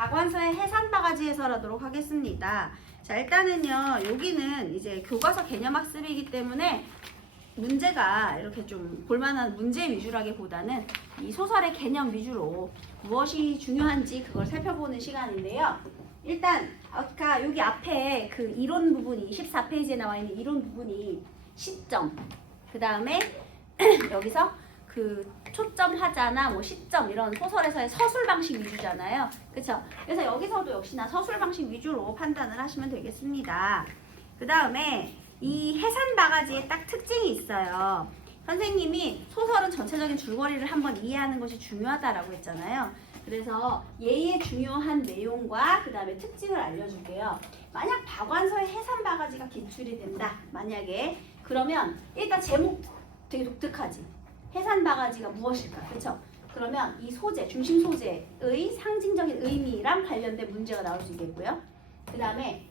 박완서의 해산바가지에서 하도록 하겠습니다. 자, 일단은요, 여기는 이제 교과서 개념학습이기 때문에 문제가 이렇게 좀 볼만한 문제 위주라기보다는 이 소설의 개념 위주로 무엇이 중요한지 그걸 살펴보는 시간인데요. 일단 아까 여기 앞에 그 이론 부분이 14페이지에 나와 있는 이론 부분이 시점, 그 다음에 여기서 그 초점 하자나 뭐 시점 이런 소설에서의 서술 방식 위주잖아요. 그렇죠? 그래서 여기서도 역시나 서술 방식 위주로 판단을 하시면 되겠습니다. 그 다음에 이 해산바가지에 딱 특징이 있어요. 선생님이 소설은 전체적인 줄거리를 한번 이해하는 것이 중요하다라고 했잖아요. 그래서 얘의 중요한 내용과 그 다음에 특징을 알려줄게요. 만약 박완서의 해산바가지가 기출이 된다. 만약에 그러면 일단 제목 되게 독특하지. 해산바가지가 무엇일까? 그렇죠? 그러면 이 소재, 중심 소재의 상징적인 의미랑 관련된 문제가 나올 수 있겠고요. 그 다음에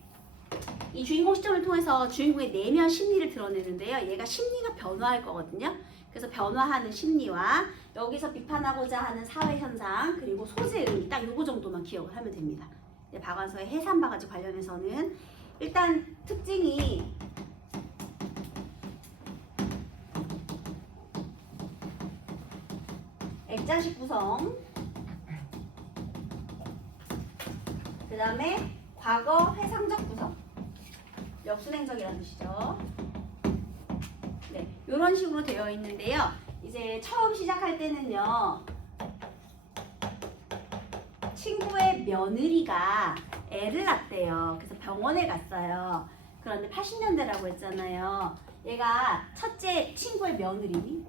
이 주인공 시점을 통해서 주인공의 내면 심리를 드러내는데요. 얘가 심리가 변화할 거거든요. 그래서 변화하는 심리와 여기서 비판하고자 하는 사회 현상 그리고 소재의 의미 딱 요거 정도만 기억을 하면 됩니다. 박완서의 해산바가지 관련해서는 일단 특징이 액자식 구성, 그 다음에 과거 회상적 구성, 역순행적이라는 뜻이죠. 네, 이런 식으로 되어 있는데요. 이제 처음 시작할 때는요, 친구의 며느리가 애를 낳았대요. 그래서 병원에 갔어요. 그런데 80년대라고 했잖아요. 얘가 첫째 친구의 며느리,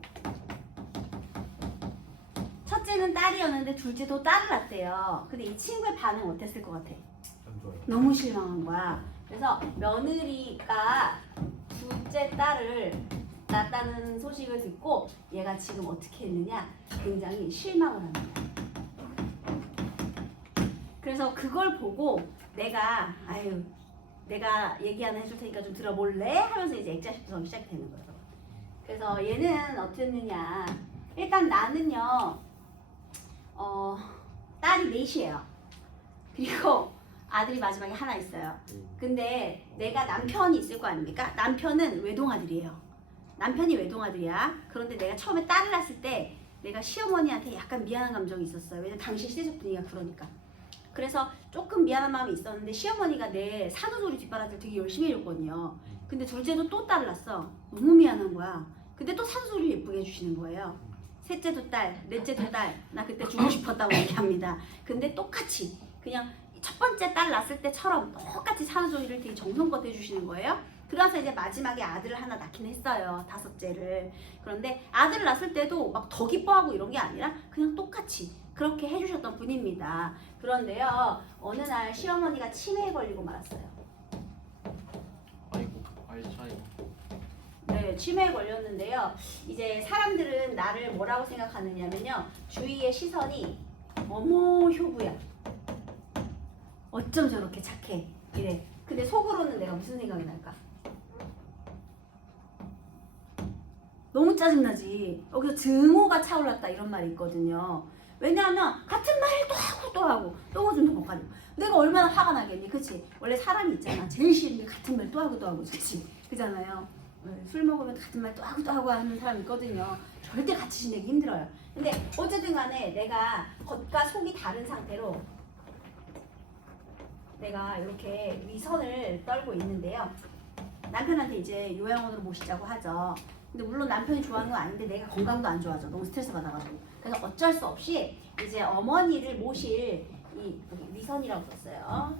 첫째는 딸이었는데 둘째도 딸을 낳았대요. 근데 이 친구의 반응 어땠을 것 같아? 너무 실망한 거야. 그래서 며느리가 둘째 딸을 낳았다는 소식을 듣고 얘가 지금 어떻게 했느냐? 굉장히 실망을 합니다. 그래서 그걸 보고 내가 얘기 하나 해줄 테니까 좀 들어볼래? 하면서 이제 액자식 구성이 시작이 되는 거예요. 그래서 얘는 어땠느냐? 일단 나는요, 딸이 넷이에요. 그리고 아들이 마지막에 하나 있어요. 근데 내가 남편이 있을 거 아닙니까? 남편은 외동아들이에요. 남편이 외동아들이야. 그런데 내가 처음에 딸을 낳았을 때 내가 시어머니한테 약간 미안한 감정이 있었어요. 왜냐면 당시 시대적 분위기가 그러니까. 그래서 조금 미안한 마음이 있었는데 시어머니가 내 산후조리 뒷바라지를 되게 열심히 해줬거든요. 근데 둘째도 또 딸을 낳았어. 너무 미안한 거야. 근데 또 산후조리를 예쁘게 해주시는 거예요. 셋째도 딸, 넷째도 딸. 나 그때 주고 싶었다고 얘기합니다. 근데 똑같이 그냥 첫 번째 딸 낳았을 때처럼 똑같이 산후조리를 되게 정성껏 해주시는 거예요. 그래서 이제 마지막에 아들을 하나 낳긴 했어요. 다섯째를. 그런데 아들을 낳았을 때도 막 더 기뻐하고 이런 게 아니라 그냥 똑같이 그렇게 해주셨던 분입니다. 그런데요, 어느 날 시어머니가 치매에 걸리고 말았어요. 아이고, 차이. 네, 치매에 걸렸는데요. 이제 사람들은 나를 뭐라고 생각하느냐면요. 주위의 시선이 어머 효부야. 어쩜 저렇게 착해. 이래. 근데 속으로는 내가 무슨 생각이 날까? 너무 짜증나지. 여기서 증오가 차올랐다 이런 말이 있거든요. 왜냐하면 같은 말을 또 하고 또 하고 또 오줌 더 먹고 내가 얼마나 화가 나겠니. 그치? 원래 사람이 있잖아. 제일 싫은 게 같은 말 또 하고 또 하고. 그치? 그잖아요. 술 먹으면 같은 말 또 하고 또 하고 하는 사람 있거든요. 절대 같이 지내기 힘들어요. 근데 어쨌든 간에 내가 겉과 속이 다른 상태로 내가 이렇게 위선을 떨고 있는데요. 남편한테 이제 요양원으로 모시자고 하죠. 근데 물론 남편이 좋아하는 건 아닌데 내가 건강도 안 좋아져. 너무 스트레스 받아가지고. 그래서 어쩔 수 없이 이제 어머니를 모실 이 위선이라고 썼어요.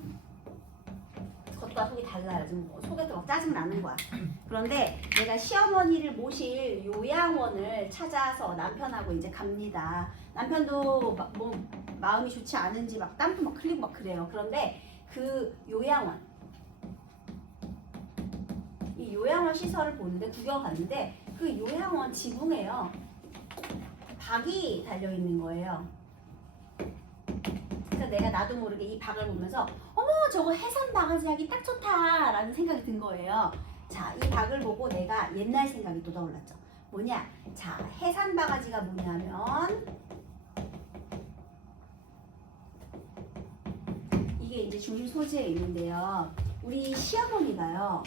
겉과 속이 달라요. 지금 속에도 막 짜증 나는 거야. 그런데 내가 시어머니를 모실 요양원을 찾아서 남편하고 이제 갑니다. 남편도 막 뭐 마음이 좋지 않은지 막 땀도 막 흘리고 막 그래요. 그런데 그 요양원, 이 요양원 시설을 보는데 구경 갔는데 그 요양원 지붕에요. 박이 달려 있는 거예요. 그래서 내가 나도 모르게 이 박을 보면서 어머 저거 해산바가지 하기 딱 좋다라는 생각이 든 거예요. 자, 이 박을 보고 내가 옛날 생각이 또 떠올랐죠. 뭐냐? 자, 해산바가지가 뭐냐면 이게 이제 중심 소지에 있는데요. 우리 시어머니가요.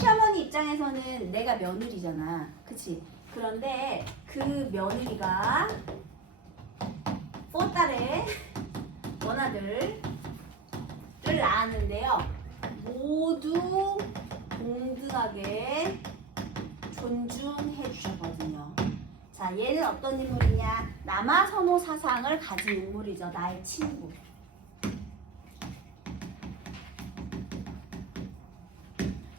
시어머니 입장에서는 내가 며느리잖아. 그치? 그런데 그 며느리가 딸의 원아들을 낳았는데요. 모두 동등하게 존중해 주셨거든요. 자, 얘는 어떤 인물이냐? 남아선호 사상을 가진 인물이죠. 나의 친구.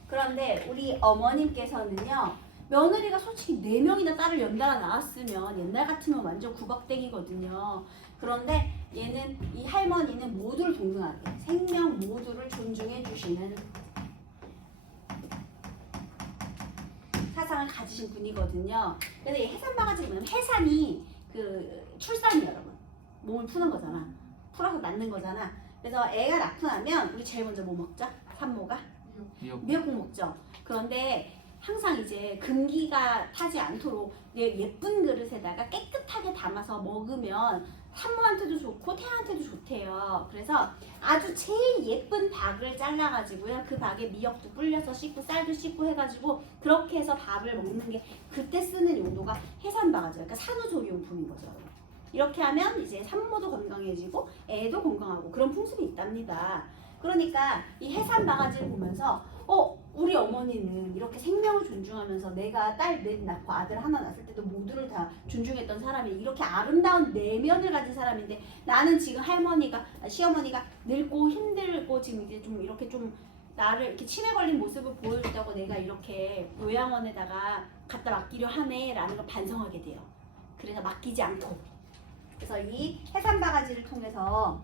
그런데 우리 어머님께서는요. 며느리가 솔직히 4명이나 딸을 연달아 낳았으면 옛날 같으면 완전 구박땡이거든요. 그런데 얘는 이 할머니는 모두를 동등하게 생명 모두를 존중해 주시는 사상을 가지신 분이거든요. 그래서 이 해산바가지는 뭐냐면 해산이 그 출산이 여러분 몸을 푸는 거잖아. 풀어서 낳는 거잖아. 그래서 애가 낳고 나면 우리 제일 먼저 뭐 먹죠? 산모가? 미역국 먹죠. 그런데 항상 이제 금기가 타지 않도록 예쁜 그릇에다가 깨끗하게 담아서 먹으면 산모한테도 좋고 태아한테도 좋대요. 그래서 아주 제일 예쁜 박을 잘라가지고요. 그 박에 미역도 불려서 씻고 쌀도 씻고 해가지고 그렇게 해서 밥을 먹는 게 그때 쓰는 용도가 해산바가지예요. 그러니까 산후조리용품인 거죠. 이렇게 하면 이제 산모도 건강해지고 애도 건강하고 그런 풍습이 있답니다. 그러니까 이 해산바가지를 보면서 우리 어머니는 이렇게 생명을 존중하면서 내가 딸 넷 낳고 아들 하나 낳았을 때도 모두를 다 존중했던 사람이 이렇게 아름다운 내면을 가진 사람인데 나는 지금 시어머니가 늙고 힘들고 지금 이제 좀 이렇게 좀 나를 이렇게 치매 걸린 모습을 보여준다고 내가 이렇게 요양원에다가 갖다 맡기려 하네라는 걸 반성하게 돼요. 그래서 맡기지 않고 그래서 이 해산바가지를 통해서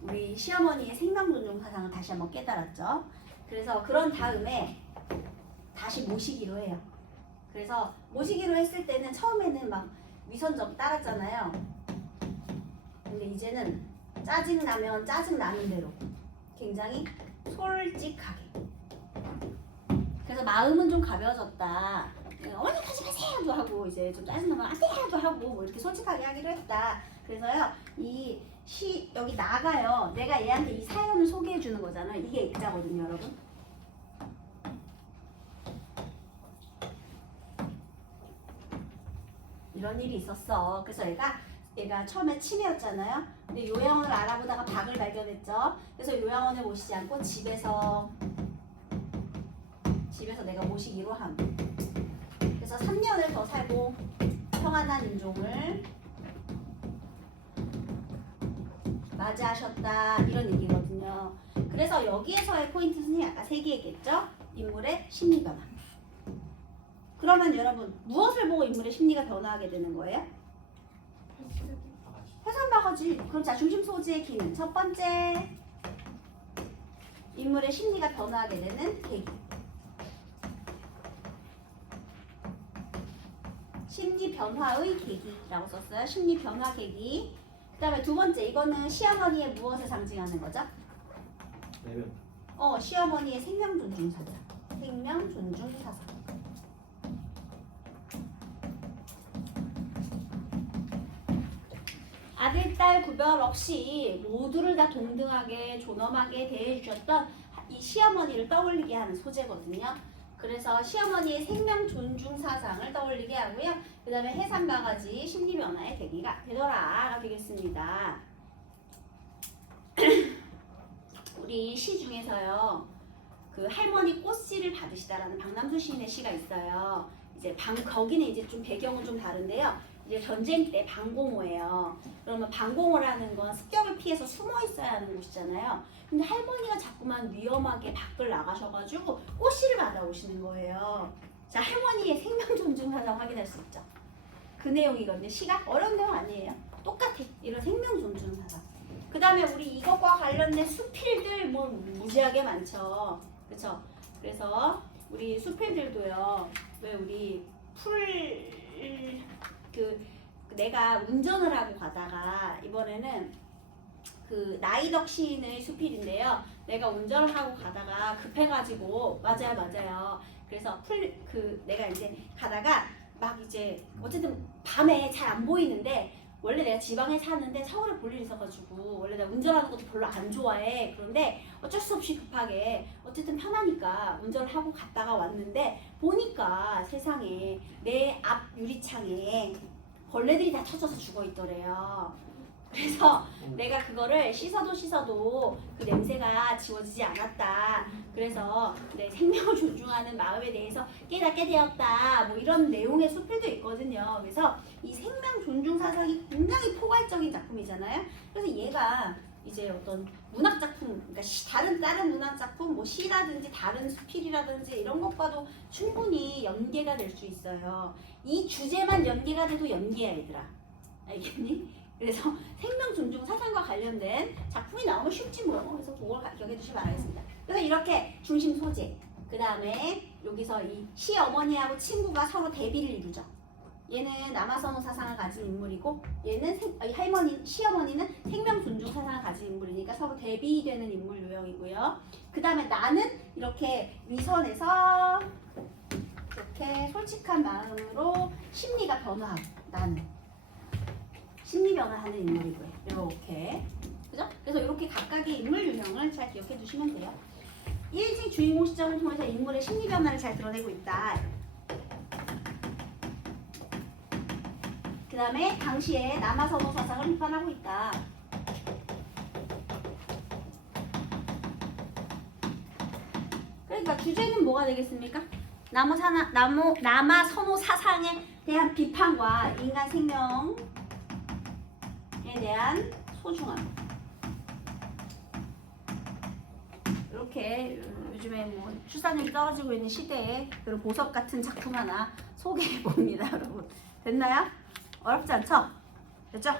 우리 시어머니의 생명 존중 사상을 다시 한번 깨달았죠. 그래서 그런 다음에 다시 모시기로 해요. 그래서 모시기로 했을 때는 처음에는 막 위선적 따랐잖아요. 근데 이제는 짜증 나면 짜증 나는 대로 굉장히 솔직하게. 그래서 마음은 좀 가벼워졌다. 어머니 하지 마세요도 하고 이제 좀 짜증 나면 안 돼요도 하고 뭐 이렇게 솔직하게 하기로 했다. 그래서요 여기 나가요. 내가 얘한테 이 사연을 소개해 주는 거잖아. 이게 액자거든요, 여러분. 이런 일이 있었어. 그래서 얘가 처음에 치매였잖아요. 근데 요양원을 알아보다가 박을 발견했죠. 그래서 요양원에 모시지 않고 집에서 내가 모시기로 함. 그래서 3년을 더 살고 평안한 인종을 맞이하셨다 이런 얘기거든요. 그래서 여기에서의 포인트는 아까 3개 얘기했죠. 인물의 심리 변화. 그러면 여러분 무엇을 보고 인물의 심리가 변화하게 되는 거예요? 해산바가지. 그럼 자 중심 소지의 기능 첫 번째 인물의 심리가 변화하게 되는 계기. 심리 변화의 계기라고 썼어요. 심리 변화 계기. 그 다음에 두 번째 이거는 시어머니의 무엇을 상징하는 거죠? 내면. 시어머니의 생명 존중 사상. 생명 존중 사상. 아들, 딸 구별 없이 모두를 다 동등하게 존엄하게 대해주셨던 이 시어머니를 떠올리게 하는 소재거든요. 그래서 시어머니의 생명 존중 사상을 떠올리게 하고요. 그 다음에 해산바가지 심리 변화의 계기가 되더라가 되겠습니다. 우리 시 중에서요. 그 할머니 꽃씨를 받으시다라는 박남수 시인의 시가 있어요. 이제 거기는 이제 좀 배경은 좀 다른데요. 이제 전쟁 때 방공호예요. 그러면 방공호라는 건 습격을 피해서 숨어 있어야 하는 곳이잖아요. 근데 할머니가 자꾸만 위험하게 밖을 나가셔가지고 꽃씨를 받아오시는 거예요. 자, 할머니의 생명 존중 사상 확인할 수 있죠. 그 내용이거든요. 시가 어려운 내용 아니에요. 똑같아. 이런 생명 존중 사상. 그 다음에 우리 이것과 관련된 수필들 뭐 무지하게 많죠. 그렇죠? 그래서 우리 수필들도요. 왜 우리 내가 운전을 하고 가다가 이번에는 그 나이덕 시인의 수필인데요. 내가 운전을 하고 가다가 급해가지고 맞아요. 그래서 내가 이제 가다가 막 이제 어쨌든 밤에 잘 안 보이는데 원래 내가 지방에 사는데 서울에 볼 일이 있어가지고 원래 내가 운전하는 것도 별로 안 좋아해. 그런데 어쩔 수 없이 급하게 어쨌든 편하니까 운전을 하고 갔다가 왔는데 보니까 세상에 내 앞 유리창에 벌레들이 다 터져서 죽어 있더래요. 그래서 내가 그거를 씻어도 그 냄새가 지워지지 않았다. 그래서 내 생명을 존중하는 마음에 대해서 깨닫게 되었다. 뭐 이런 내용의 수필도 있거든요. 그래서 이 생명 존중 사상이 굉장히 포괄적인 작품이잖아요. 그래서 얘가 이제 어떤 문학 작품, 그러니까 다른 문학 작품, 뭐 시라든지 다른 수필이라든지 이런 것과도 충분히 연계가 될 수 있어요. 이 주제만 연계가 돼도 연계야, 얘들아. 알겠니? 그래서 생명 존중 사상과 관련된 작품이 나오면 쉽지 뭐. 그래서 그걸 기억해 주시기 바라겠습니다. 그래서 이렇게 중심 소재. 그 다음에 여기서 이 시어머니하고 친구가 서로 대비를 이루죠. 얘는 남아선호 사상을 가진 인물이고 얘는 시어머니는 생명 존중 사상을 가진 인물이니까 서로 대비되는 인물 유형이고요. 그 다음에 나는 이렇게 위선에서 이렇게 솔직한 마음으로 심리가 변화하고 나는 심리 변화하는 인물이고요. 이렇게 그죠? 그래서 이렇게 각각의 인물 유형을 잘 기억해 두시면 돼요. 1인칭 주인공 시점을 통해서 인물의 심리 변화를 잘 드러내고 있다. 그 다음에 당시에 남아선호 사상을 비판하고 있다. 그러니까 주제는 뭐가 되겠습니까? 남아선호 사상에 대한 비판과 인간 생명에 대한 소중함. 이렇게 요즘에 뭐 출산율이 떨어지고 있는 시대에 그런 보석 같은 작품 하나 소개해 봅니다, 여러분. 됐나요? 어렵지 않죠? 됐죠?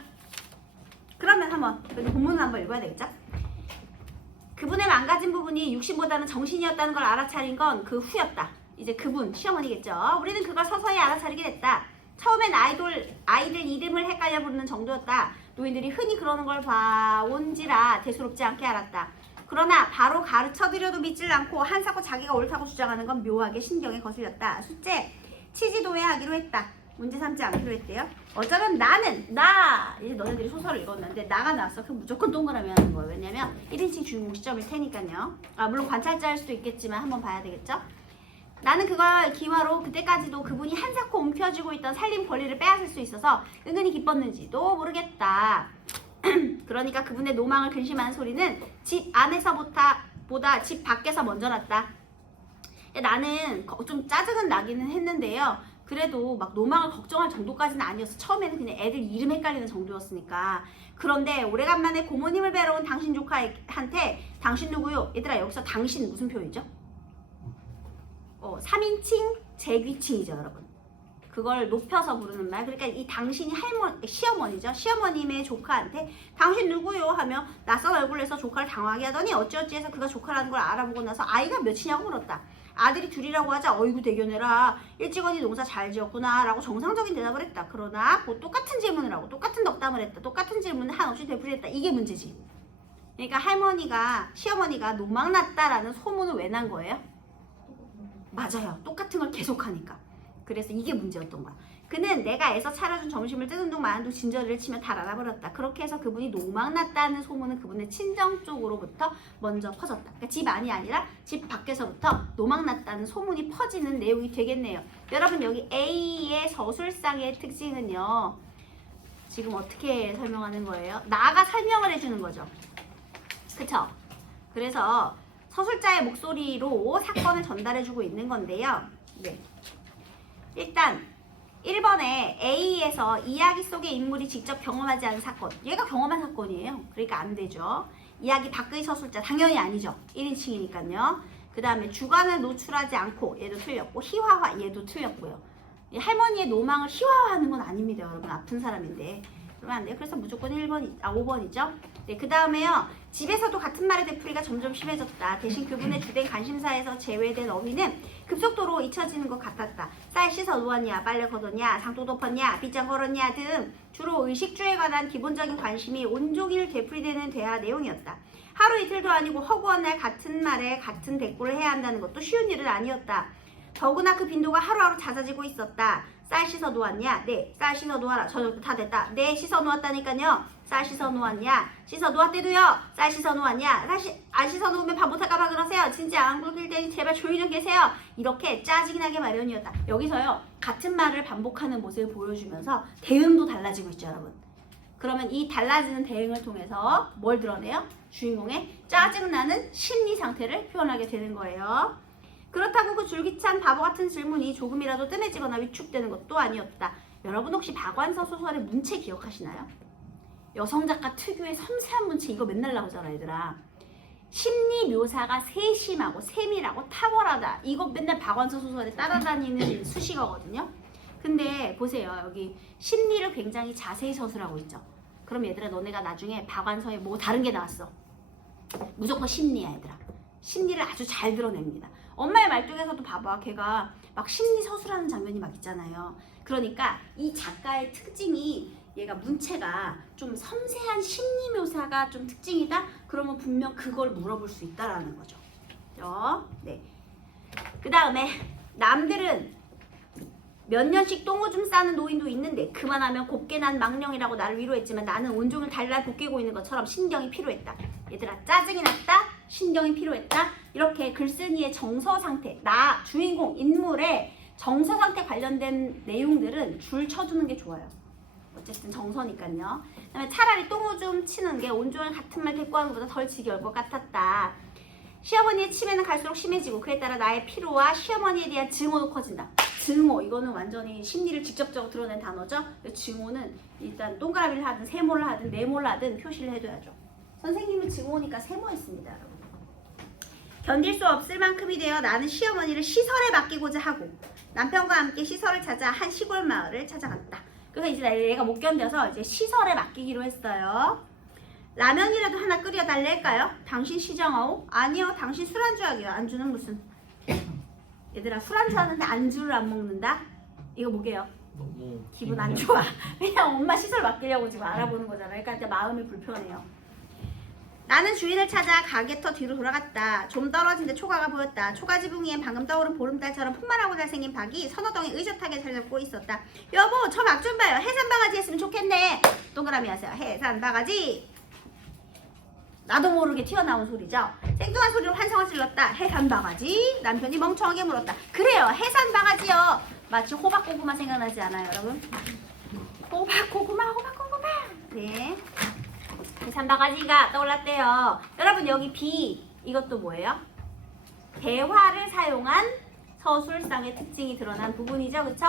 그러면 한번 본문을 한번 읽어야 되겠죠? 그분의 망가진 부분이 육신보다는 정신이었다는 걸 알아차린 건 그 후였다. 이제 그분, 시어머니겠죠? 우리는 그걸 서서히 알아차리게 됐다. 처음엔 아이들 이름을 헷갈려 부르는 정도였다. 노인들이 흔히 그러는 걸 봐온지라 대수롭지 않게 알았다. 그러나 바로 가르쳐드려도 믿질 않고 한사코 자기가 옳다고 주장하는 건 묘하게 신경에 거슬렸다. 숫째, 치지도회하기로 했다. 문제 삼지 않기로 했대요. 어쩌면 이제 너네들이 소설을 읽었는데 나가 나왔어. 그럼 무조건 동그라미 하는 거예요. 왜냐면 1인칭 주인공 시점일 테니까요. 물론 관찰자일 수도 있겠지만 한번 봐야 되겠죠. 나는 그걸 기화로 그때까지도 그분이 한사코 움켜쥐고 있던 살림 권리를 빼앗을 수 있어서 은근히 기뻤는지도 모르겠다. 그러니까 그분의 노망을 근심하는 소리는 집 안에서보다 집 밖에서 먼저 났다. 나는 좀 짜증은 나기는 했는데요. 그래도 막 노망을 걱정할 정도까지는 아니었어. 처음에는 그냥 애들 이름 헷갈리는 정도였으니까. 그런데 오래간만에 고모님을 뵈러 온 당신 조카한테 당신 누구요? 얘들아, 여기서 당신 무슨 표현이죠? 3인칭 제귀칭이죠, 여러분. 그걸 높여서 부르는 말. 그러니까 이 당신이 시어머니죠. 시어머님의 조카한테 당신 누구요? 하며 낯선 얼굴을 해서 조카를 당황하게 하더니 어찌어찌 해서 그가 조카라는 걸 알아보고 나서 아이가 몇이냐고 물었다. 아들이 둘이라고 하자 어이구 대견해라. 일찍언니 농사 잘 지었구나 라고 정상적인 대답을 했다. 그러나 곧 똑같은 질문을 하고 똑같은 덕담을 했다. 똑같은 질문을 한없이 되풀이했다. 이게 문제지. 그러니까 시어머니가 노망났다라는 소문을 왜 난 거예요? 맞아요. 똑같은 걸 계속하니까. 그래서 이게 문제였던 거야. 그는 내가 애서 차려준 점심을 뜨는 둥 마는 둥 진저리를 치며 다 알아버렸다. 그렇게 해서 그분이 노망났다는 소문은 그분의 친정 쪽으로부터 먼저 퍼졌다. 그러니까 집 안이 아니라 집 밖에서부터 노망났다는 소문이 퍼지는 내용이 되겠네요. 여러분, 여기 A의 서술상의 특징은요. 지금 어떻게 설명하는 거예요? 나가 설명을 해주는 거죠. 그쵸? 그래서 서술자의 목소리로 사건을 전달해주고 있는 건데요. 네. 일단 1번에 A에서 이야기 속의 인물이 직접 경험하지 않은 사건. 얘가 경험한 사건이에요. 그러니까 안 되죠. 이야기 밖의 서술자 당연히 아니죠. 1인칭이니까요. 그 다음에 주관을 노출하지 않고 얘도 틀렸고 희화화 얘도 틀렸고요. 할머니의 노망을 희화화하는 건 아닙니다. 여러분, 아픈 사람인데. 그러면 안 돼요. 그래서 무조건 5번이죠. 네, 그 다음에요. 집에서도 같은 말의 되풀이가 점점 심해졌다. 대신 그분의 주된 관심사에서 제외된 어휘는 급속도로 잊혀지는 것 같았다. 쌀 씻어 놓았냐, 빨래 걷었냐, 상도 덮었냐, 빗장 걸었냐 등 주로 의식주에 관한 기본적인 관심이 온종일 되풀이되는 대화 내용이었다. 하루 이틀도 아니고 허구한 날 같은 말에 같은 대꾸를 해야 한다는 것도 쉬운 일은 아니었다. 더구나 그 빈도가 하루하루 잦아지고 있었다. 쌀 씻어 놓았냐? 네. 쌀 씻어 놓아라. 저녁 다 됐다. 네. 씻어 놓았다니까요. 쌀 씻어 놓았냐? 씻어 놓았대도요. 쌀 씻어 놓았냐? 안 씻어 놓으면 밥 못할까봐 그러세요. 진짜 안 굶길 테니 제발 조용히 좀 계세요. 이렇게 짜증이 나게 마련이었다. 여기서요. 같은 말을 반복하는 모습을 보여주면서 대응도 달라지고 있죠, 여러분. 그러면 이 달라지는 대응을 통해서 뭘 드러내요? 주인공의 짜증나는 심리 상태를 표현하게 되는 거예요. 그렇다고 그 줄기찬 바보 같은 질문이 조금이라도 뜸해지거나 위축되는 것도 아니었다. 여러분 혹시 박완서 소설의 문체 기억하시나요? 여성 작가 특유의 섬세한 문체 이거 맨날 나오잖아 얘들아. 심리 묘사가 세심하고 세밀하고 탁월하다. 이거 맨날 박완서 소설에 따라다니는 수식어거든요. 근데 보세요. 여기 심리를 굉장히 자세히 서술하고 있죠. 그럼 얘들아 너네가 나중에 박완서에 뭐 다른 게 나왔어. 무조건 심리야 얘들아. 심리를 아주 잘 드러냅니다. 엄마의 말뚝에서도 봐봐. 걔가 막 심리 서술하는 장면이 막 있잖아요. 그러니까 이 작가의 특징이 얘가 문체가 좀 섬세한 심리 묘사가 좀 특징이다? 그러면 분명 그걸 물어볼 수 있다라는 거죠. 네. 그 다음에 남들은 몇 년씩 똥오줌 싸는 노인도 있는데 그만하면 곱게 난 망령이라고 나를 위로했지만 나는 온종일 달달 볶이고 있는 것처럼 신경이 필요했다. 얘들아 짜증이 났다? 신경이 필요했다? 이렇게 글쓴이의 정서 상태, 나 주인공 인물의 정서 상태 관련된 내용들은 줄 쳐두는 게 좋아요. 어쨌든 정서니까요. 그다음에 차라리 똥오줌 치는 게 온종일 같은 말 대꾸하는 것보다 덜 지겨울 것 같았다. 시어머니의 치매는 갈수록 심해지고 그에 따라 나의 피로와 시어머니에 대한 증오도 커진다. 증오 이거는 완전히 심리를 직접적으로 드러낸 단어죠. 증오는 일단 동그라미를 하든 세모를 하든 네모를 하든 표시를 해둬야죠. 선생님은 증오니까 세모했습니다, 여러분. 견딜 수 없을 만큼이 되어 나는 시어머니를 시설에 맡기고자 하고 남편과 함께 시설을 찾아 한 시골 마을을 찾아갔다. 그래서 이제 얘가 못 견뎌서 이제 시설에 맡기기로 했어요. 라면이라도 하나 끓여달래일까요? 당신 시정하오? 아니요, 당신 술안주 하기요. 안주는 무슨? 얘들아 술안주 하는데 안주를 안 먹는다? 이거 뭐게요? 너무 기분 안 좋아. 그냥 엄마 시설 맡기려고 지금 알아보는 거잖아. 그러니까 이제 마음이 불편해요. 나는 주인을 찾아 가게터 뒤로 돌아갔다. 좀 떨어진 데 초가가 보였다. 초가 지붕 위엔 방금 떠오른 보름달처럼 풍만하고 잘생긴 박이 서너덩이 의젓하게 잘 잡고 있었다. 여보, 저 막 좀 봐요. 해산 바가지 했으면 좋겠네. 동그라미 하세요. 해산 바가지. 나도 모르게 튀어나온 소리죠. 생뚱한 소리로 환성을 질렀다. 해산 바가지? 남편이 멍청하게 물었다. 그래요, 해산 바가지요. 마치 호박고구마 생각나지 않아요, 여러분? 호박고구마. 네. 해산 바가지가 떠올랐대요. 여러분 여기 비 이것도 뭐예요? 대화를 사용한 서술상의 특징이 드러난 부분이죠, 그쵸?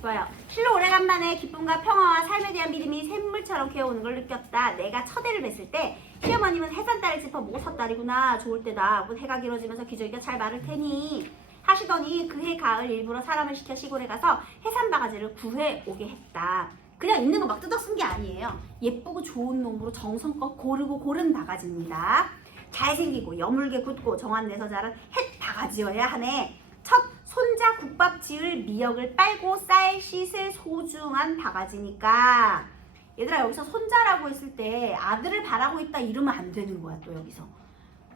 좋아요. 실로 오래간만에 기쁨과 평화와 삶에 대한 믿음이 샘물처럼 기어오는 걸 느꼈다. 내가 첫애를 뵀을 때 시어머님은 해산달을 짚어 모섰달이구나. 좋을 때다. 해가 길어지면서 기저귀가 잘 마를 테니 하시더니 그해 가을 일부러 사람을 시켜 시골에 가서 해산 바가지를 구해 오게 했다. 그냥 있는 거 막 뜯어 쓴 게 아니에요. 예쁘고 좋은 놈으로 정성껏 고르고 고른 바가지입니다. 잘생기고 여물게 굳고 정한 내서 자란 햇 바가지여야 하네. 첫 손자 국밥 지을 미역을 빨고 쌀 씻을 소중한 바가지니까. 얘들아 여기서 손자라고 했을 때 아들을 바라고 있다 이러면 안 되는 거야. 또 여기서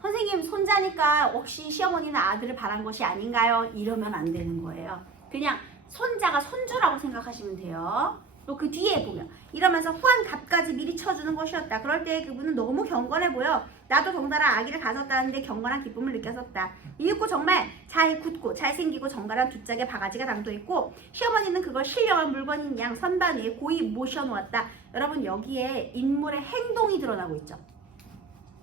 선생님 손자니까 혹시 시어머니는 아들을 바란 것이 아닌가요? 이러면 안 되는 거예요. 그냥 손자가 손주라고 생각하시면 돼요. 또 그 뒤에 보면 이러면서 후한 값까지 미리 쳐주는 것이었다. 그럴 때 그분은 너무 경건해 보여. 나도 덩달아 아기를 가졌다는데 경건한 기쁨을 느꼈었다. 이윽고 정말 잘 굳고 잘생기고 정갈한 두 짝의 바가지가 당도있고 시어머니는 그걸 신령한 물건인 양 선반 위에 고이 모셔놓았다. 여러분 여기에 인물의 행동이 드러나고 있죠.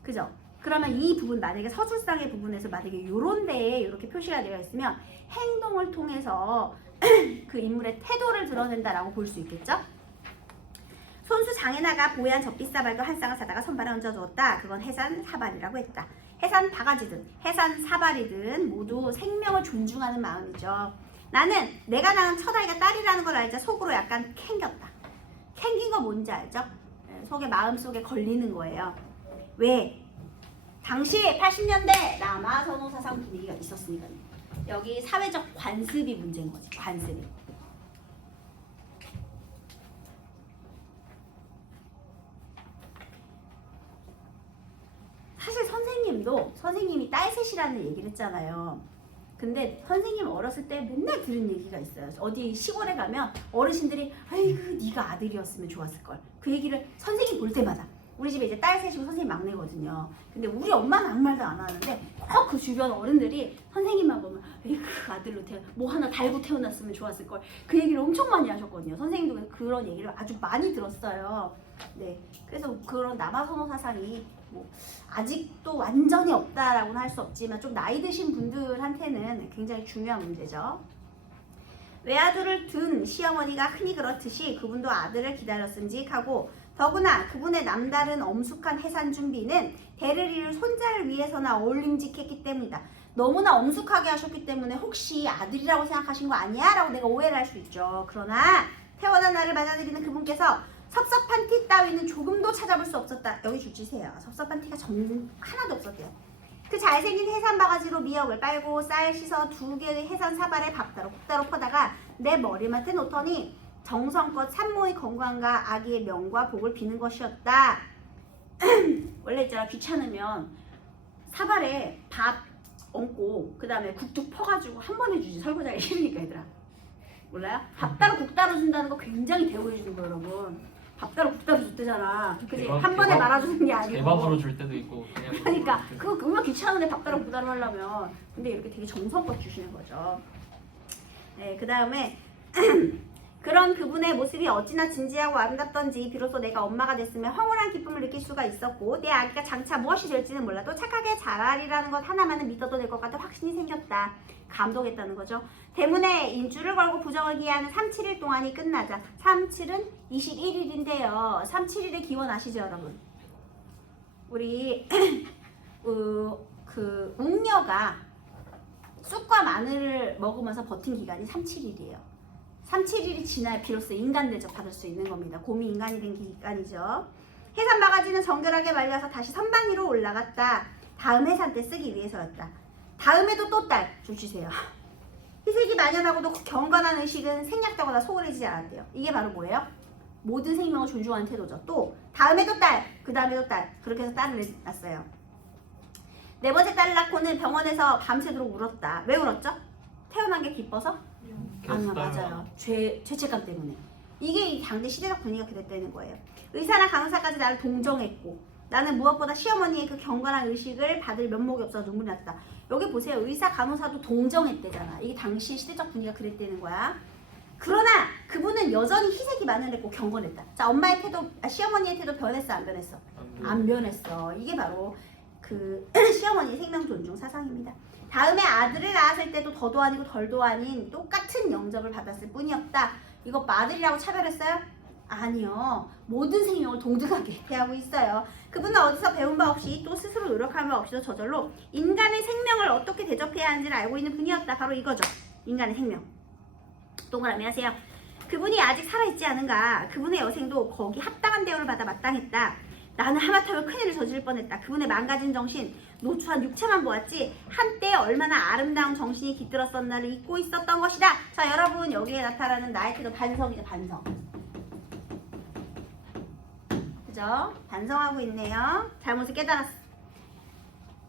그죠? 그러면 이 부분 만약에 서술상의 부분에서 만약에 요런 데에 이렇게 표시가 되어 있으면 행동을 통해서 그 인물의 태도를 드러낸다라고 볼 수 있겠죠? 손수 장에나가 보얀 젖빗사발도 한 쌍을 사다가 선반에 얹어주었다. 그건 해산 사발이라고 했다. 해산 바가지든 해산 사발이든 모두 생명을 존중하는 마음이죠. 나는 내가 낳은 첫아이가 딸이라는 걸 알자 속으로 약간 캥겼다. 캥긴 거 뭔지 알죠? 속에 마음속에 걸리는 거예요. 왜? 당시 80년대 남아선호 사상 분위기가 있었으니까요. 여기 사회적 관습이 문제인 거지. 관습이. 사실 선생님이 딸 셋이라는 얘기를 했잖아요. 근데 선생님 어렸을 때 맨날 들은 얘기가 있어요. 어디 시골에 가면 어르신들이 아이고 네가 아들이었으면 좋았을걸. 그 얘기를 선생님 볼 때마다. 우리 집에 이제 딸 셋이고 선생님 막내거든요. 근데 우리 엄마는 아무 말도 안 하는데 꼭 그 주변 어른들이 선생님만 보면 에이그 아들로 뭐 하나 달고 태어났으면 좋았을걸. 그 얘기를 엄청 많이 하셨거든요. 선생님도 그런 얘기를 아주 많이 들었어요. 네, 그래서 그런 남아선호 사상이 뭐 아직도 완전히 없다라고는 할 수 없지만 좀 나이 드신 분들한테는 굉장히 중요한 문제죠. 외아들을 둔 시어머니가 흔히 그렇듯이 그분도 아들을 기다렸음직하고 더구나 그분의 남다른 엄숙한 해산 준비는 대를 이룰 손자를 위해서나 어울림직했기 때문이다. 너무나 엄숙하게 하셨기 때문에 혹시 아들이라고 생각하신 거 아니야? 라고 내가 오해를 할 수 있죠. 그러나 태어난 나를 맞아들이는 그분께서 섭섭한 티 따위는 조금도 찾아볼 수 없었다. 여기 줄지세요. 섭섭한 티가 하나도 없었대요. 그 잘생긴 해산 바가지로 미역을 빨고 쌀 씻어 2개의 해산 사발에 밥따로 국따로 퍼다가 내 머리맡에 놓더니 정성껏 산모의 건강과 아기의 명과 복을 비는 것이었다. 원래 있잖아, 귀찮으면 사발에 밥 얹고 그 다음에 국도 퍼가지고 한 번에 주지. 설거지하기 싫으니까 얘들아. 몰라요? 밥 따로 국 따로 준다는 거 굉장히 대우해 주는 거예요, 여러분. 밥 따로 국 따로 줬대잖아. 그지? 한 번에 말아주는 게 아니고. 대밥으로 줄 때도 있고 그냥. 그러니까 그거 얼마나 귀찮은데 밥 따로 국 따로 하려면. 근데 이렇게 되게 정성껏 주시는 거죠. 네, 그 다음에 그런 그분의 모습이 어찌나 진지하고 아름답던지 비로소 내가 엄마가 됐으면 황홀한 기쁨을 느낄 수가 있었고 내 아기가 장차 무엇이 될지는 몰라도 착하게 자라리라는 것 하나만은 믿어도 될 것 같은 확신이 생겼다. 감동했다는 거죠. 때문에 인주를 걸고 부정을 기하는 37일 동안이 끝나자 37은 21일인데요. 37일의 기원 아시죠, 여러분? 우리 그 웅녀가 쑥과 마늘을 먹으면서 버틴 기간이 37일이에요. 37일이 지나야 비로소 인간 대접 받을 수 있는 겁니다. 곰이 인간이 된 기간이죠. 해산 바가지는 정결하게 말려서 다시 선반 위로 올라갔다. 다음 해산 때 쓰기 위해서였다. 다음에도 또 딸, 좀 주세요. 희색이 만연하고도 경건한 의식은 생략되거나 소홀해지지 않았대요. 이게 바로 뭐예요? 모든 생명을 존중하는 태도죠. 또 다음에도 딸, 그 다음에도 딸. 그렇게 해서 딸을 낳았어요. 네 번째 딸을 낳고는 병원에서 밤새도록 울었다. 왜 울었죠? 태어난 게 기뻐서? 맞아요. 죄책감 때문에. 이게 이 당대 시대적 분위기가 그랬다는 거예요. 의사나 간호사까지 나를 동정했고 나는 무엇보다 시어머니의 그 경건한 의식을 받을 면목이 없어서 눈물이 났다. 여기 보세요. 의사 간호사도 동정했대잖아. 이게 당시 시대적 분위기가 그랬다는 거야. 그러나 그분은 여전히 희색이 많은데고 경건했다. 자, 엄마의 태도, 시어머니의 태도 변했어, 안 변했어? 안 변했어. 이게 바로 그 시어머니의 생명 존중 사상입니다. 다음에 아들을 낳았을 때도 더도 아니고 덜도 아닌 똑같은 영접을 받았을 뿐이었다. 이거 아들이라고 차별했어요? 아니요. 모든 생명을 동등하게 대하고 있어요. 그분은 어디서 배운 바 없이 또 스스로 노력한 바 없이도 저절로 인간의 생명을 어떻게 대접해야 하는지를 알고 있는 분이었다. 바로 이거죠. 인간의 생명. 동그라미 하세요. 그분이 아직 살아있지 않은가. 그분의 여생도 거기 합당한 대우를 받아 마땅했다. 나는 하마터면 큰일을 저지를 뻔했다. 그분의 망가진 정신, 노출한 육체만 보았지 한때 얼마나 아름다운 정신이 깃들었었나를 잊고 있었던 것이다. 자, 여러분, 여기에 나타나는 나의 태도 반성이죠. 반성. 그죠? 반성하고 있네요. 잘못을 깨달았어.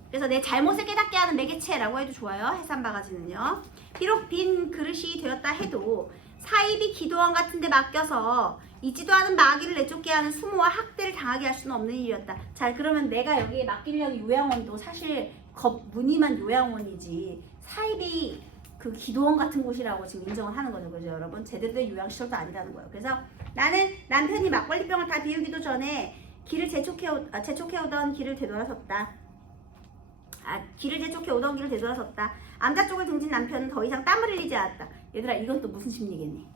그래서 내 잘못을 깨닫게 하는 매개체라고 해도 좋아요. 해산 바가지는요. 비록 빈 그릇이 되었다 해도 사이비 기도원 같은 데 맡겨서 있지도 않은 마귀를 내쫓게 하는 수모와 학대를 당하게 할 수는 없는 일이었다. 자, 그러면 내가 여기에 맡기려는 요양원도 사실 무늬만 요양원이지 사이비 그 기도원 같은 곳이라고 지금 인정을 하는 거죠. 그죠, 여러분? 제대로 된 요양시설도 아니라는 거예요. 그래서 나는 남편이 막걸리병을 다 비우기도 전에 길을 재촉해오던 길을 되돌아섰다. 길을 재촉해오던 길을 되돌아섰다. 암자 쪽을 등진 남편은 더 이상 땀을 흘리지 않았다. 얘들아, 이건 또 무슨 심리겠니?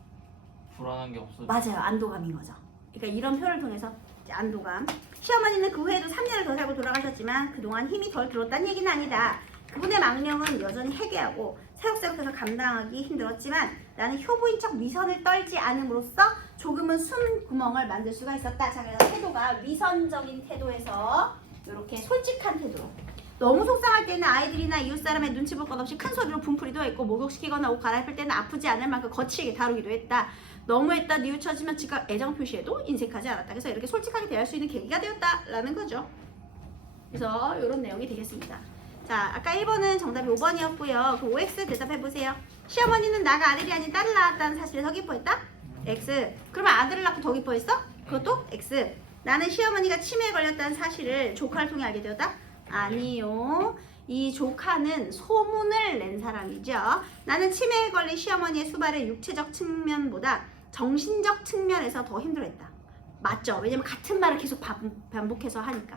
불안한 게 없어. 맞아요. 안도감인 거죠. 그러니까 이런 표현을 통해서 이제 안도감. 시어머니는 그 후에도 3년을 더 살고 돌아가셨지만 그동안 힘이 덜 들었다는 얘기는 아니다. 그분의 망령은 여전히 해괴하고 새록새록해서 감당하기 힘들었지만 나는 효부인 척 미선을 떨지 않음으로써 조금은 숨은 구멍을 만들 수가 있었다. 자, 그래서 태도가 위선적인 태도에서 이렇게 솔직한 태도로. 너무 속상할 때는 아이들이나 이웃사람의 눈치 볼 것 없이 큰 소리로 분풀이도 했고 목욕시키거나 옷 갈아입힐 때는 아프지 않을 만큼 거칠게 다루기도 했다. 너무했다 뉘우쳐지면 즉각 애정 표시에도 인색하지 않았다. 그래서 이렇게 솔직하게 대할 수 있는 계기가 되었다라는 거죠. 그래서 이런 내용이 되겠습니다. 자, 아까 1번은 정답이 5번이었고요. 그 OX 대답해보세요. 시어머니는 나가 아들이 아닌 딸을 낳았다는 사실을 더 기뻐했다? X. 그러면 아들을 낳고 더 기뻐했어? 그것도 X. 나는 시어머니가 치매에 걸렸다는 사실을 조카를 통해 알게 되었다? 아니요. 이 조카는 소문을 낸 사람이죠. 나는 치매에 걸린 시어머니의 수발을 육체적 측면보다 정신적 측면에서 더 힘들어했다. 맞죠? 왜냐면 같은 말을 계속 반복해서 하니까.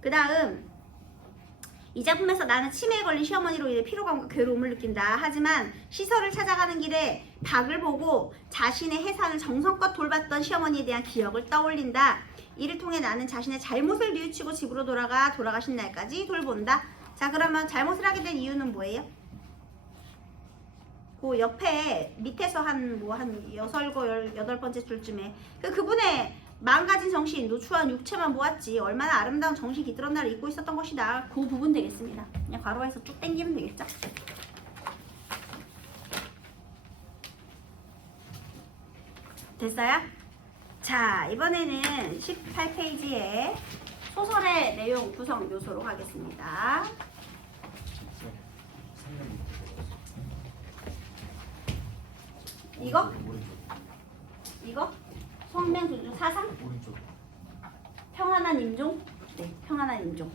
그 다음 이 작품에서 나는 치매에 걸린 시어머니로 인해 피로감과 괴로움을 느낀다. 하지만 시설을 찾아가는 길에 닭을 보고 자신의 해산을 정성껏 돌봤던 시어머니에 대한 기억을 떠올린다. 이를 통해 나는 자신의 잘못을 뉘우치고 집으로 돌아가신 날까지 돌본다. 자, 그러면 잘못을 하게 된 이유는 뭐예요? 그 옆에 밑에서 한 8번째 줄쯤에 그분의 망가진 정신, 노출한 육체만 모았지 얼마나 아름다운 정신 깃들은 나를 잊고 있었던 것이다. 그 부분 되겠습니다. 그냥 괄호해서 쭉 당기면 되겠죠? 됐어요? 자, 이번에는 18페이지에 소설의 내용 구성 요소로 가겠습니다. 이거? 이거? 성명 존중 사상? 오른쪽. 평안한 임종? 네, 평안한 임종.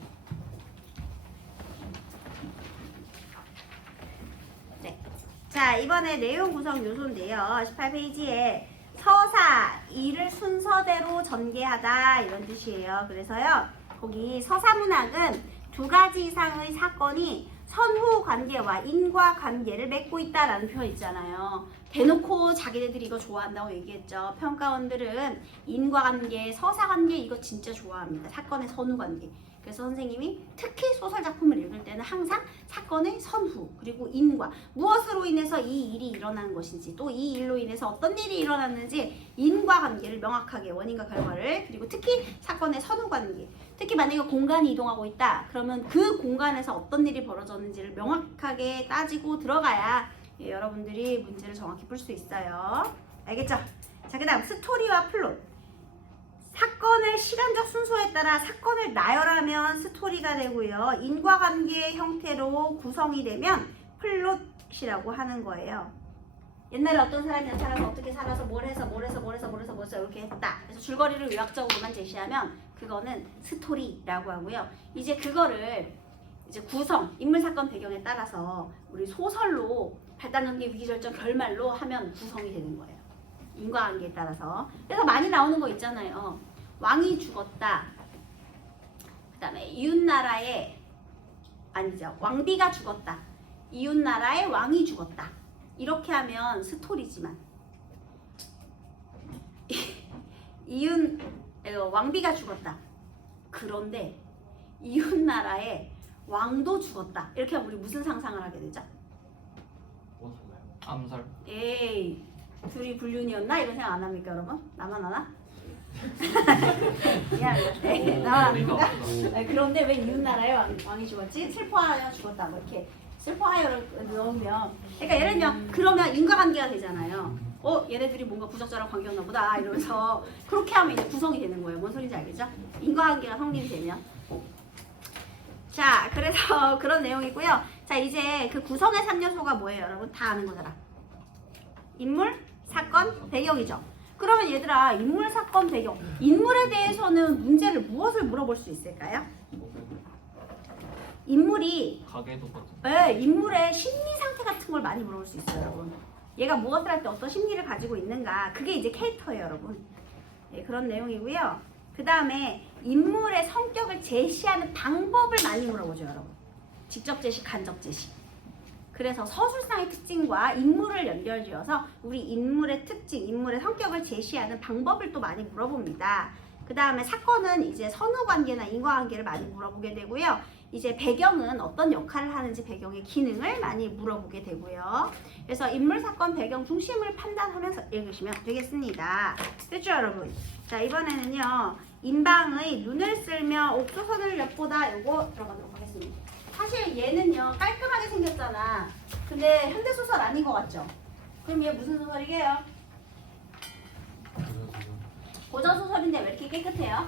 네. 자, 이번에 내용 구성 요소인데요. 18페이지에 서사, 이를 순서대로 전개하다 이런 뜻이에요. 그래서요, 거기 서사문학은 두 가지 이상의 사건이 선후 관계와 인과관계를 맺고 있다라는 표현 있잖아요. 대놓고 자기네들이 이거 좋아한다고 얘기했죠. 평가원들은 인과관계, 서사관계 이거 진짜 좋아합니다. 사건의 선후관계. 그래서 선생님이 특히 소설 작품을 읽을 때는 항상 사건의 선후 그리고 인과, 무엇으로 인해서 이 일이 일어난 것인지 또 이 일로 인해서 어떤 일이 일어났는지 인과관계를 명확하게, 원인과 결과를, 그리고 특히 사건의 선후관계, 특히 만약에 공간이 이동하고 있다 그러면 그 공간에서 어떤 일이 벌어졌는지를 명확하게 따지고 들어가야 여러분들이 문제를 정확히 풀 수 있어요. 알겠죠? 자, 그 다음 스토리와 플롯. 사건을 시간적 순서에 따라 사건을 나열하면 스토리가 되고요. 인과관계의 형태로 구성이 되면 플롯이라고 하는 거예요. 옛날에 어떤 사람이 나타나서 어떻게 살아서 뭘 해서 이렇게 했다. 그래서 줄거리를 요약적으로만 제시하면 그거는 스토리라고 하고요. 이제 그거를 이제 구성, 인물 사건 배경에 따라서 우리 소설로 발단전개 위기절정 결말로 하면 구성이 되는 거예요. 인과관계에 따라서. 그래서 많이 나오는 거 있잖아요. 왕이 죽었다. 그 다음에 이웃나라에 아니죠. 왕비가 죽었다. 이웃나라의 왕이 죽었다. 이렇게 하면 스토리지만 왕비가 죽었다. 그런데 이웃나라의 왕도 죽었다. 이렇게 하면 우리 무슨 상상을 하게 되죠? 뭐 달라요? 암살. 에이, 둘이 불륜이었나? 이런 생각 안 합니까, 여러분? 나만 하나? 미안해. 나만 안 머리가 합니까? 아프다. 그런데 왜 이웃나라의 왕이 죽었지? 슬퍼하여 죽었다. 뭐 이렇게 슬퍼하여를 넣으면, 그러니까 예를 들면 그러면 인과관계가 되잖아요. 얘네들이 뭔가 부적절한 관계였나 보다 이러면서 그렇게 하면 이제 구성이 되는 거예요. 뭔 소리인지 알겠죠? 인과관계가 성립이 되면. 자, 그래서 그런 내용이고요. 자, 이제 그 구성의 3요소가 뭐예요, 여러분? 다 아는 거잖아. 인물, 사건, 배경이죠. 그러면 얘들아, 인물, 사건, 배경. 인물에 대해서는 문제를 무엇을 물어볼 수 있을까요? 인물이 가게도 같은. 네, 인물의 심리 상태 같은 걸 많이 물어볼 수 있어요, 여러분. 얘가 무엇을 할 때 어떤 심리를 가지고 있는가. 그게 이제 캐릭터예요, 여러분. 네, 그런 내용이고요. 그 다음에 인물의 성격을 제시하는 방법을 많이 물어보죠, 여러분. 직접 제시, 간접 제시. 그래서 서술상의 특징과 인물을 연결지어서 우리 인물의 특징, 인물의 성격을 제시하는 방법을 또 많이 물어봅니다. 그 다음에 사건은 이제 선후관계나 인과관계를 많이 물어보게 되고요. 이제 배경은 어떤 역할을 하는지 배경의 기능을 많이 물어보게 되고요. 그래서 인물, 사건, 배경 중심을 판단하면서 읽으시면 되겠습니다. 됐죠, 여러분? 자, 이번에는요. 인방의 눈을 쓸며 옥조선을 엿보다 요거 들어가도록 하겠습니다. 사실 얘는요. 깔끔하게 생겼잖아. 근데 현대소설 아닌 것 같죠? 그럼 얘 무슨 소설이게요? 고전소설인데 왜 이렇게 깨끗해요?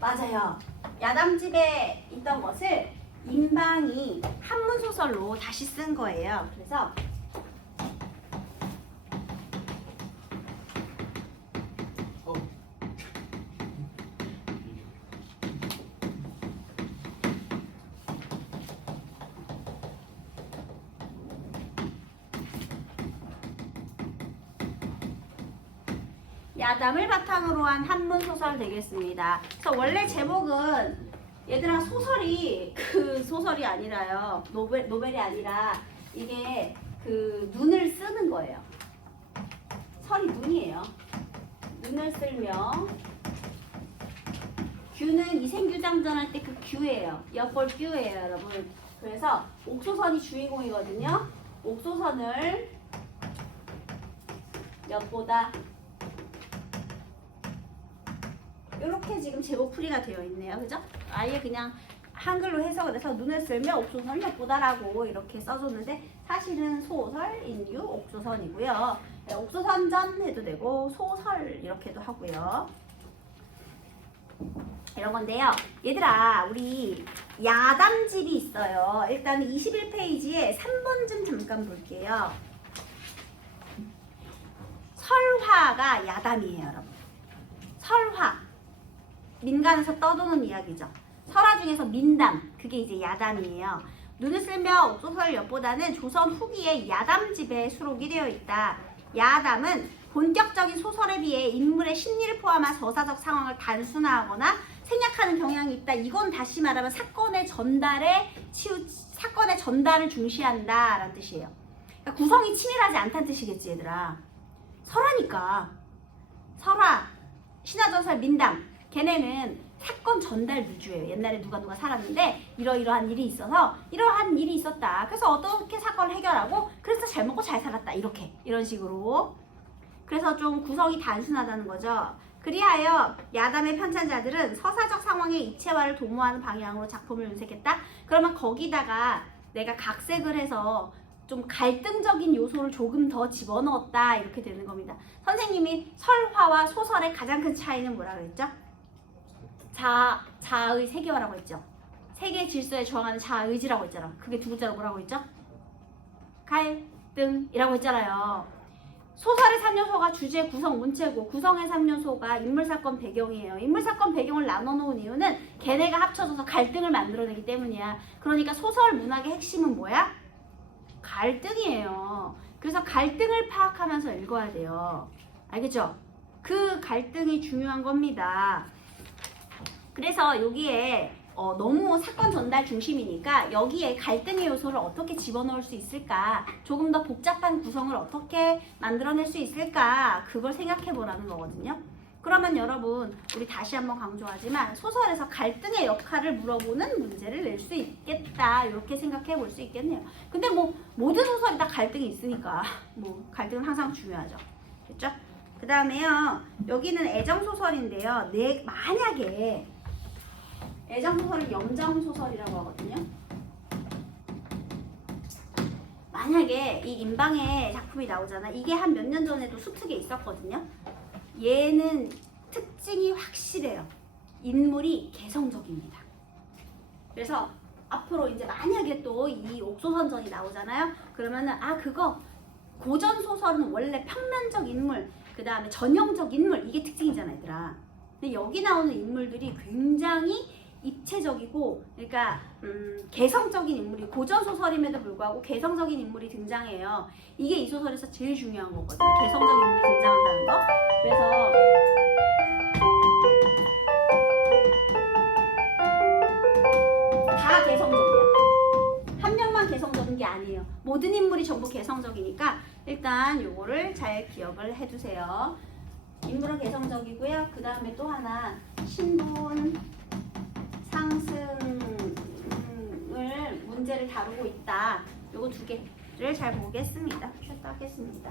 맞아요. 야담집에 있던 것을 인방이 한문 소설로 다시 쓴 거예요. 그래서 어. 야담을 바탕으로 한 한문 소설 되겠습니다. 그래서 원래 제목은 얘들아 소설이 그 소설이 아니라요. 노벨이 아니라 이게 그 눈을 쓰는 거예요. 설이 눈이에요. 눈을 쓸며 규는 이생규장전할 때 그 규예요. 엿볼 규예요, 여러분. 그래서 옥소선이 주인공이거든요. 옥소선을 엿보다 이렇게 지금 제목풀이가 되어 있네요. 그죠? 아예 그냥 한글로 해석을 해서 눈을 쓸며 옥소선을 엿보다라고 이렇게 써줬는데 사실은 소설, 인유, 옥소선이고요. 네, 옥소선전 해도 되고 소설 이렇게도 하고요. 이런 건데요. 얘들아 우리 야담집이 있어요. 일단 21페이지에 3번 좀 잠깐 볼게요. 설화가 야담이에요, 여러분. 설화. 민간에서 떠도는 이야기죠. 설화 중에서 민담, 그게 이제 야담이에요. 눈을 쓸며 옥소설 엿보다는 조선 후기의 야담집에 수록이 되어 있다. 야담은 본격적인 소설에 비해 인물의 심리를 포함한 서사적 상황을 단순화하거나 생략하는 경향이 있다. 이건 다시 말하면 사건의 전달을 중시한다라는 뜻이에요. 그러니까 구성이 치밀하지 않다는 뜻이겠지, 얘들아. 설화니까. 설화, 신화전설, 민담. 걔네는 사건 전달 위주예요. 옛날에 누가 살았는데 이러이러한 일이 있어서 이러한 일이 있었다. 그래서 어떻게 사건을 해결하고 그래서 잘 먹고 잘 살았다. 이런 식으로. 그래서 좀 구성이 단순하다는 거죠. 그리하여 야담의 편찬자들은 서사적 상황의 입체화를 도모하는 방향으로 작품을 윤색했다. 그러면 거기다가 내가 각색을 해서 좀 갈등적인 요소를 조금 더 집어넣었다. 이렇게 되는 겁니다. 선생님이 설화와 소설의 가장 큰 차이는 뭐라 그랬죠? 자아의 세계화라고 했죠. 세계 질서에 저항하는 자아의지라고 했잖아. 그게 두 글자로 뭐라고 했죠? 갈등이라고 했잖아요. 소설의 3요소가 주제, 구성, 문체고 구성의 3요소가 인물, 사건, 배경이에요. 인물, 사건, 배경을 나눠놓은 이유는 걔네가 합쳐져서 갈등을 만들어내기 때문이야. 그러니까 소설 문학의 핵심은 뭐야? 갈등이에요. 그래서 갈등을 파악하면서 읽어야 돼요. 알겠죠? 그 갈등이 중요한 겁니다. 그래서 여기에 너무 사건 전달 중심이니까 여기에 갈등의 요소를 어떻게 집어넣을 수 있을까? 조금 더 복잡한 구성을 어떻게 만들어낼 수 있을까? 그걸 생각해 보라는 거거든요. 그러면 여러분 우리 다시 한번 강조하지만 소설에서 갈등의 역할을 물어보는 문제를 낼 수 있겠다. 이렇게 생각해 볼 수 있겠네요. 근데 뭐 모든 소설이 다 갈등이 있으니까 뭐 갈등은 항상 중요하죠. 됐죠? 그 다음에요. 여기는 애정소설인데요. 만약에 애정소설을 염정소설이라고 하거든요. 만약에 이 인방의 작품이 나오잖아. 이게 한 몇 년 전에도 수특에 있었거든요. 얘는 특징이 확실해요. 인물이 개성적입니다. 그래서 앞으로 이제 만약에 또 이 옥소선전이 나오잖아요. 그러면은 그거 고전 소설은 원래 평면적 인물, 그 다음에 전형적 인물, 이게 특징이잖아, 얘들아. 근데 여기 나오는 인물들이 굉장히 입체적이고, 그러니까 개성적인 인물이 고전 소설임에도 불구하고 개성적인 인물이 등장해요. 이게 이 소설에서 제일 중요한 거거든요. 개성적인 인물이 등장한다는 거. 그래서 다 개성적이야. 한 명만 개성적인 게 아니에요. 모든 인물이 전부 개성적이니까 일단 요거를 잘 기억을 해두세요. 인물은 개성적이고요. 그 다음에 또 하나 신분 상승을 문제를 다루고 있다. 요거 두 개를 잘 보겠습니다. 출석하겠습니다.